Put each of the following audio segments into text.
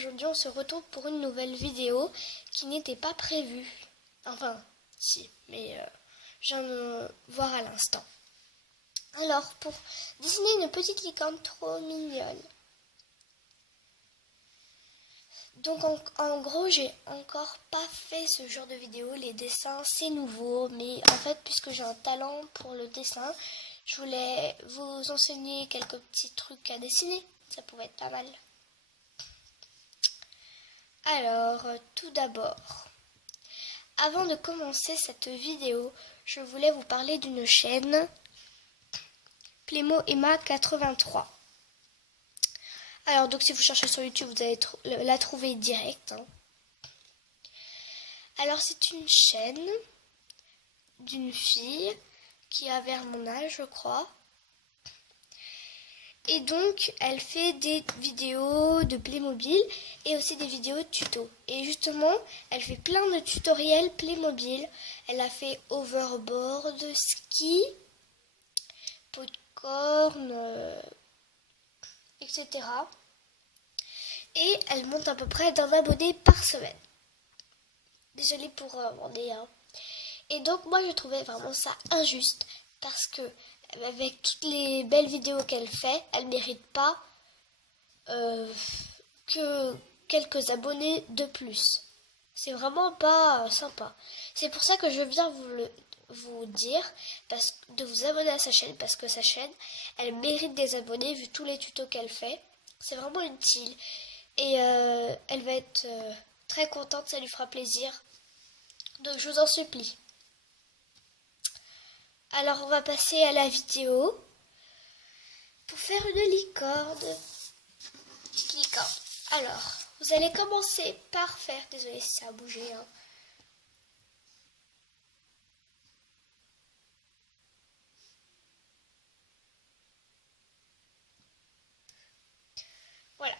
aujourd'hui on se retrouve pour une nouvelle vidéo qui n'était pas prévue. Enfin, si, mais je viens de voir à l'instant. Alors, pour dessiner une petite licorne trop mignonne. Donc en gros, j'ai encore pas fait ce genre de vidéo. Les dessins, c'est nouveau, mais en fait, puisque j'ai un talent pour le dessin, je voulais vous enseigner quelques petits trucs à dessiner. Ça pouvait être pas mal. Alors, tout d'abord, avant de commencer cette vidéo, je voulais vous parler d'une chaîne, Playmo Emma 83. Alors, donc si vous cherchez sur YouTube, vous allez la trouver direct. Alors, c'est une chaîne d'une fille qui a vers mon âge, je crois. Et donc, elle fait des vidéos de Playmobil et aussi des vidéos de tutos. Et justement, elle fait plein de tutoriels Playmobil. Elle a fait overboard, ski, popcorn, etc. Et elle monte à peu près d'un abonné par semaine. Désolée pour mon nez. Et donc, moi, je trouvais vraiment ça injuste parce que avec toutes les belles vidéos qu'elle fait, elle ne mérite pas que quelques abonnés de plus. C'est vraiment pas sympa. C'est pour ça que je viens vous dire de vous abonner à sa chaîne, parce que sa chaîne, elle mérite des abonnés vu tous les tutos qu'elle fait. C'est vraiment utile. Et elle va être très contente, ça lui fera plaisir. Donc je vous en supplie. Alors on va passer à la vidéo pour faire une licorne. Petite licorne. Alors, vous allez commencer par faire... Désolée si ça a bougé. Voilà.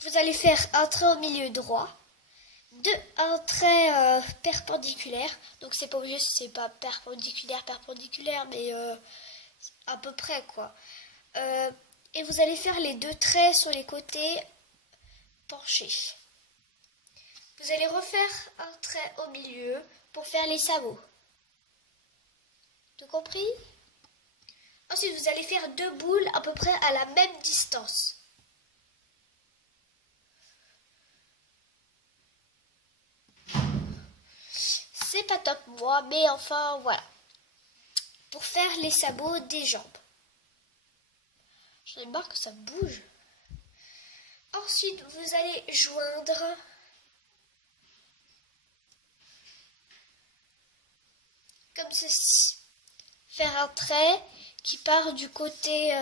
Vous allez faire un trait au milieu droit. Un trait perpendiculaire. Donc c'est pas obligé, c'est pas perpendiculaire, mais à peu près quoi. Et vous allez faire les deux traits sur les côtés penchés. Vous allez refaire un trait au milieu pour faire les sabots. Tout compris? Ensuite, vous allez faire deux boules à peu près à la même distance. C'est pas top moi, mais enfin voilà. Pour faire les sabots des jambes. J'en ai marre que ça bouge. Ensuite, vous allez joindre comme ceci. Faire un trait qui part du côté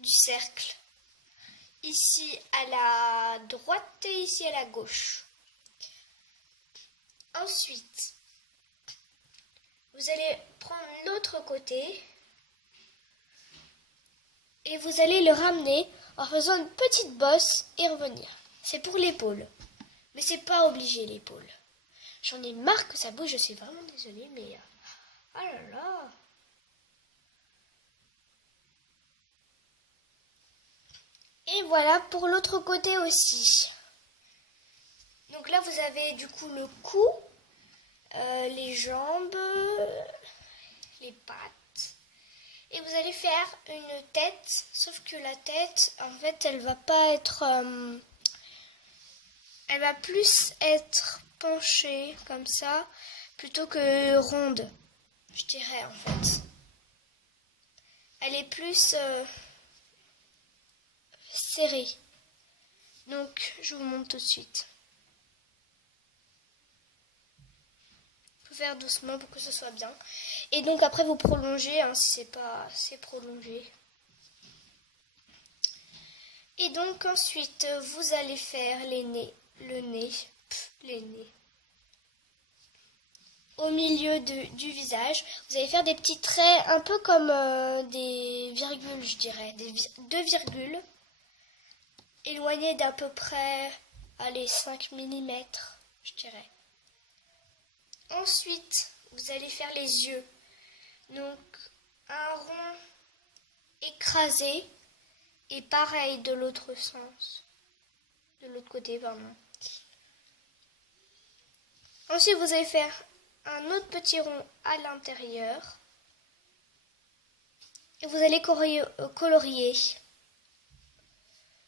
du cercle. Ici à la droite et ici à la gauche. Ensuite, vous allez prendre l'autre côté et vous allez le ramener en faisant une petite bosse et revenir. C'est pour l'épaule, mais c'est pas obligé l'épaule. J'en ai marre que ça bouge, je suis vraiment désolée, mais oh là là. Et voilà pour l'autre côté aussi. Donc là, vous avez du coup le cou, les jambes, les pattes. Et vous allez faire une tête, sauf que la tête, en fait, elle va pas être... elle va plus être penchée comme ça, plutôt que ronde, je dirais en fait. Elle est plus serrée. Donc, je vous montre tout de suite. Il faut faire doucement pour que ce soit bien. Et donc après, vous prolongez, si c'est pas assez prolongé. Et donc ensuite, vous allez faire les nez, les nez. Au milieu du visage, vous allez faire des petits traits un peu comme des virgules, je dirais, deux virgules, éloignés d'à peu près, allez, 5 mm, je dirais. Ensuite, vous allez faire les yeux. Donc, un rond écrasé et pareil de l'autre sens. De l'autre côté, pardon. Ensuite, vous allez faire un autre petit rond à l'intérieur. Et vous allez colorier.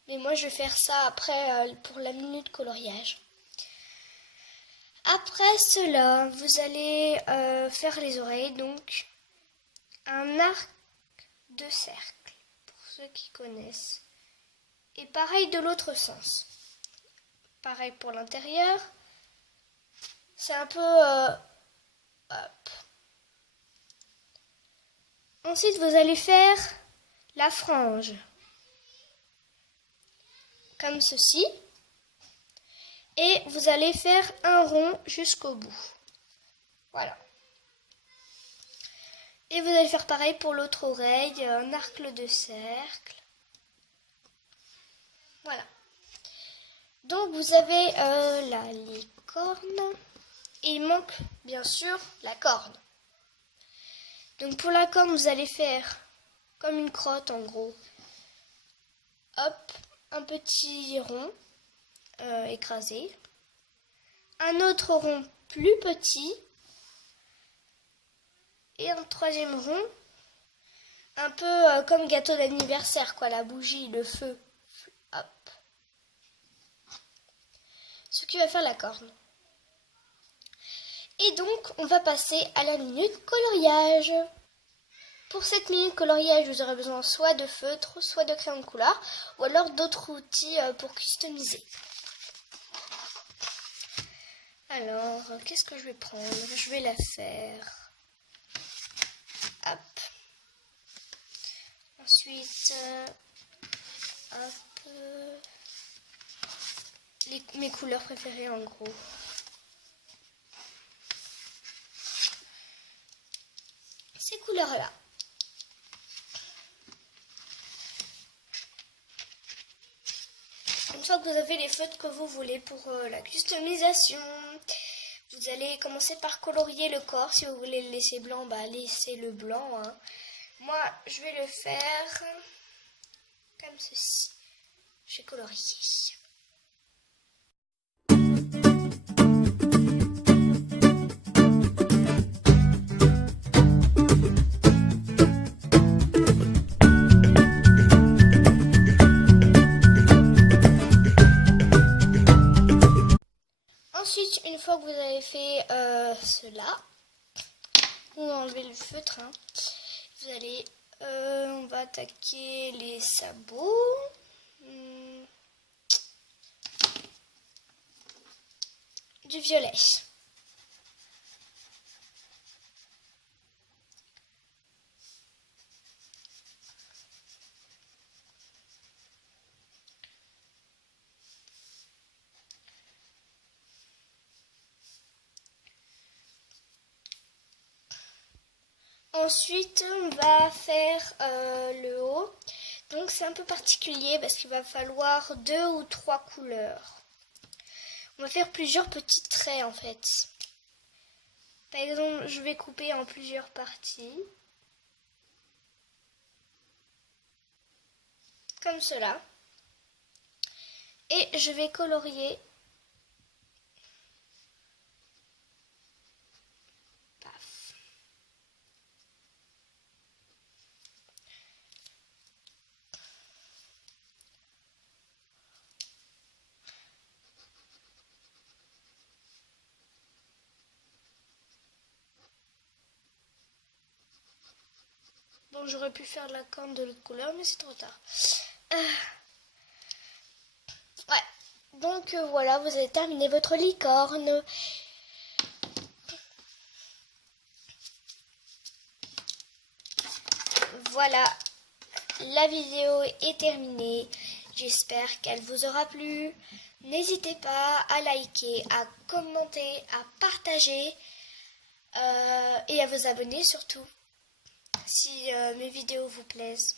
Mais moi, je vais faire ça après pour la minute coloriage. Après cela, vous allez faire les oreilles. Donc, un arc de cercle, pour ceux qui connaissent. Et pareil de l'autre sens. Pareil pour l'intérieur. C'est un peu... hop. Ensuite, vous allez faire la frange. Comme ceci. Et vous allez faire un rond jusqu'au bout. Voilà. Et vous allez faire pareil pour l'autre oreille, un arc de cercle. Voilà. Donc vous avez la licorne. Et il manque bien sûr la corne. Donc pour la corne, vous allez faire comme une crotte en gros. Hop, un petit rond écrasé. Un autre rond plus petit. Et un troisième rond, un peu comme gâteau d'anniversaire, quoi, la bougie, le feu. Hop. Ce qui va faire la corne. Et donc, on va passer à la minute coloriage. Pour cette minute coloriage, vous aurez besoin soit de feutre, soit de crayon de couleur, ou alors d'autres outils pour customiser. Alors, qu'est-ce que je vais prendre? Je vais la faire. Hop. Ensuite, hop. Mes couleurs préférées en gros. Ces couleurs-là. Une fois que vous avez les feutres que vous voulez pour la customisation, vous allez commencer par colorier le corps. Si vous voulez le laisser blanc, bah laissez le blanc. Hein. Moi, je vais le faire comme ceci. Je vais colorier. Ensuite, une fois que vous avez fait cela, vous enlevez le feutre, hein, vous allez, on va attaquer les sabots. Du violet. Ensuite, on va faire le haut. Donc, c'est un peu particulier parce qu'il va falloir 2 ou 3 couleurs. On va faire plusieurs petits traits en fait. Par exemple, je vais couper en plusieurs parties. Comme cela. Et je vais colorier. Paf. Bon, j'aurais pu faire la corne de l'autre couleur, mais c'est trop tard. Ouais, donc voilà, vous avez terminé votre licorne. Voilà, la vidéo est terminée. J'espère qu'elle vous aura plu. N'hésitez pas à liker, à commenter, à partager et à vous abonner surtout si mes vidéos vous plaisent.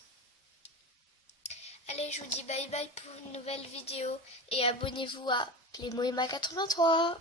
Allez, je vous dis bye bye pour une nouvelle vidéo et abonnez-vous à Playmo Emma 83.